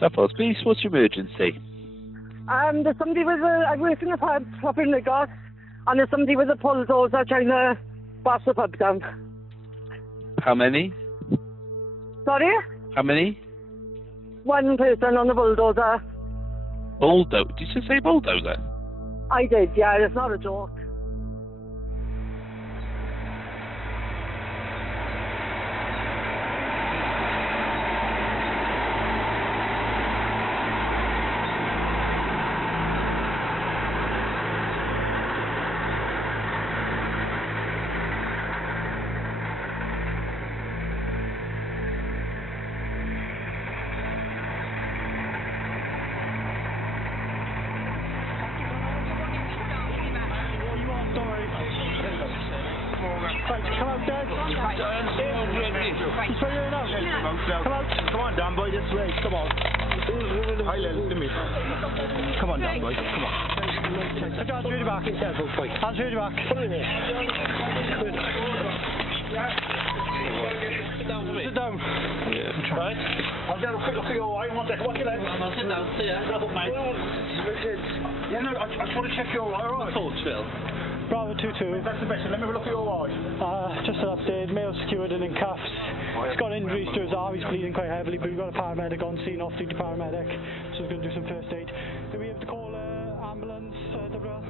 Suffolk Police, what's your emergency? There's somebody with a... I work in a pub up in Lagos, and there's somebody with a bulldozer trying to bash the pub down. How many? Sorry? How many? One person on the bulldozer. Bulldozer? Did you say bulldozer? I did, yeah, it's not a joke. Come out, Dad. He's right here now. Come out. Come on, Dan boy, this way. Come on. Hi, listen to me. Come on, Dan boy. Come on. Put your hands through the back. Hands through the back. Sit down for me. Sit down. Yeah. Right. I'll get a quick look at your eye. One second. What's your name? I'll sit down. See ya. Look up, mate. Yeah, no, I just want to check your eye, alright? Thoughts, Phil. Bravo 2-2. That's the best. Let me have a look at your eye. Just an update. Male secured and in cuffs. He's got injuries to his arm. He's bleeding quite heavily, but we've got a paramedic on scene, off-duty paramedic. So we're going to do some first aid. Do we have to call ambulance, WL?